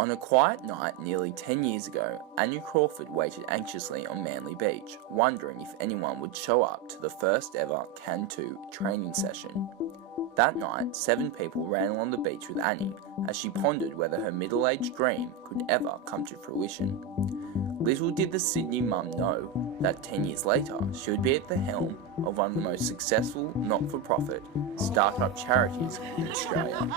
On a quiet night nearly 10 years ago, Annie Crawford waited anxiously on Manly Beach, wondering if anyone would show up to the first ever Can-2 training session. That night, 7 people ran along the beach with Annie as she pondered whether her middle-aged dream could ever come to fruition. Little did the Sydney mum know that 10 years later she would be at the helm of one of the most successful not-for-profit start-up charities in Australia.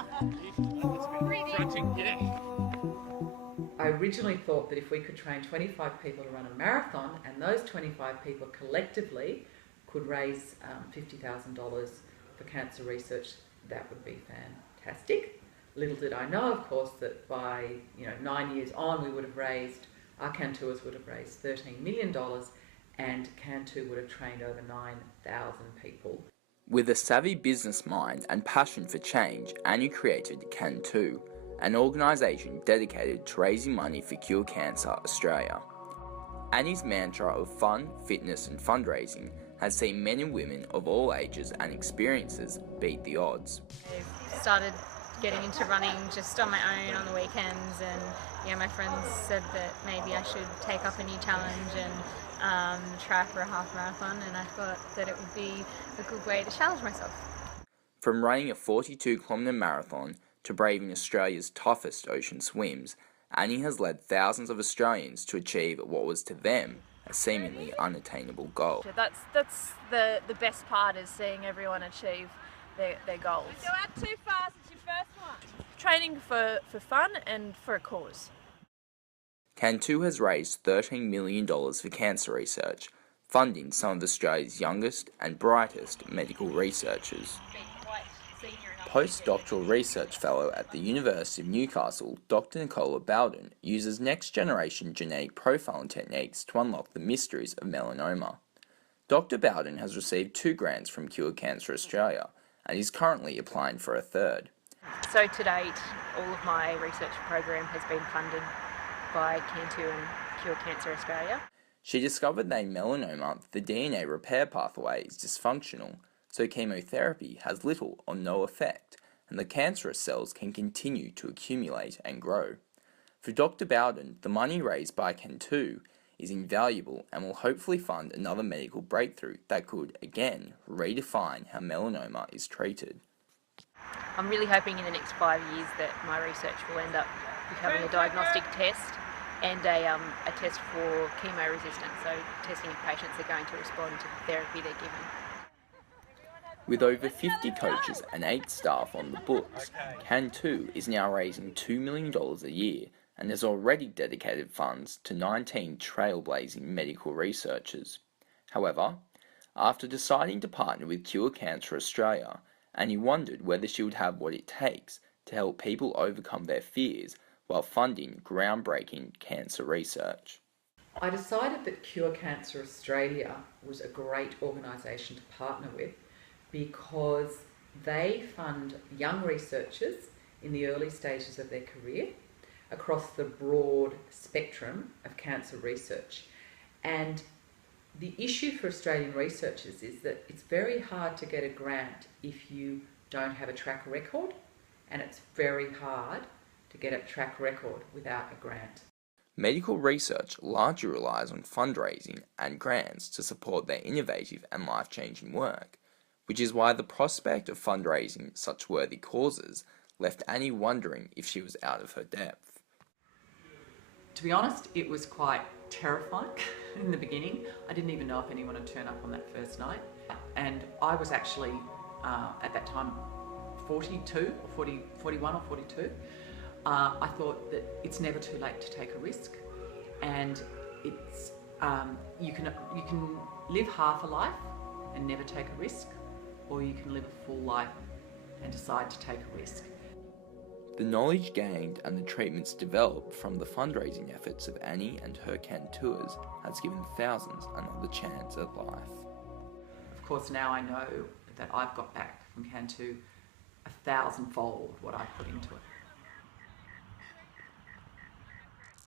I originally thought that if we could train 25 people to run a marathon and those 25 people collectively could raise $50,000 for cancer research, that would be fantastic. Little did I know, of course, that by 9 years on, we would have raised, our Can-2ers would have raised $13 million and Can-2 would have trained over 9,000 people. With a savvy business mind and passion for change, Annie created Can-2, an organisation dedicated to raising money for Cure Cancer Australia. Annie's mantra of fun, fitness and fundraising has seen men and women of all ages and experiences beat the odds. I started getting into running just on my own on the weekends, and my friends said that maybe I should take up a new challenge and try for a half marathon, and I thought that it would be a good way to challenge myself. From running a 42-kilometre marathon to braving Australia's toughest ocean swims, Annie has led thousands of Australians to achieve what was to them a seemingly unattainable goal. That's the best part, is seeing everyone achieve their goals. Don't go out too fast, it's your first one. Training for fun and for a cause. Can-2 has raised $13 million for cancer research, funding some of Australia's youngest and brightest medical researchers. Postdoctoral research fellow at the University of Newcastle, Dr. Nicola Bowden uses next-generation genetic profiling techniques to unlock the mysteries of melanoma. Dr. Bowden has received 2 grants from Cure Cancer Australia and is currently applying for a third. So to date, all of my research program has been funded by Can-2 and Cure Cancer Australia. She discovered that in melanoma, the DNA repair pathway is dysfunctional, so chemotherapy has little or no effect, and the cancerous cells can continue to accumulate and grow. For Dr. Bowden, the money raised by Can-2 is invaluable and will hopefully fund another medical breakthrough that could, again, redefine how melanoma is treated. I'm really hoping in the next 5 years that my research will end up becoming a diagnostic test and a test for chemo resistance, so testing if patients are going to respond to the therapy they're given. With over 50 coaches and 8 staff on the books, Can-2 is now raising $2 million a year and has already dedicated funds to 19 trailblazing medical researchers. However, after deciding to partner with Cure Cancer Australia, Annie wondered whether she would have what it takes to help people overcome their fears while funding groundbreaking cancer research. I decided that Cure Cancer Australia was a great organisation to partner with because they fund young researchers in the early stages of their career across the broad spectrum of cancer research. And the issue for Australian researchers is that it's very hard to get a grant if you don't have a track record, and it's very hard to get a track record without a grant. Medical research largely relies on fundraising and grants to support their innovative and life-changing work, which is why the prospect of fundraising such worthy causes left Annie wondering if she was out of her depth. To be honest, it was quite terrifying in the beginning. I didn't even know if anyone would turn up on that first night. And I was actually, at that time, 42 or 41 or 42. I thought that it's never too late to take a risk. And it's you can live half a life and never take a risk, or you can live a full life and decide to take a risk. The knowledge gained and the treatments developed from the fundraising efforts of Annie and her Can-2ers has given thousands another chance at life. Of course, now I know that I've got back from Can-2 1,000-fold what I put into it.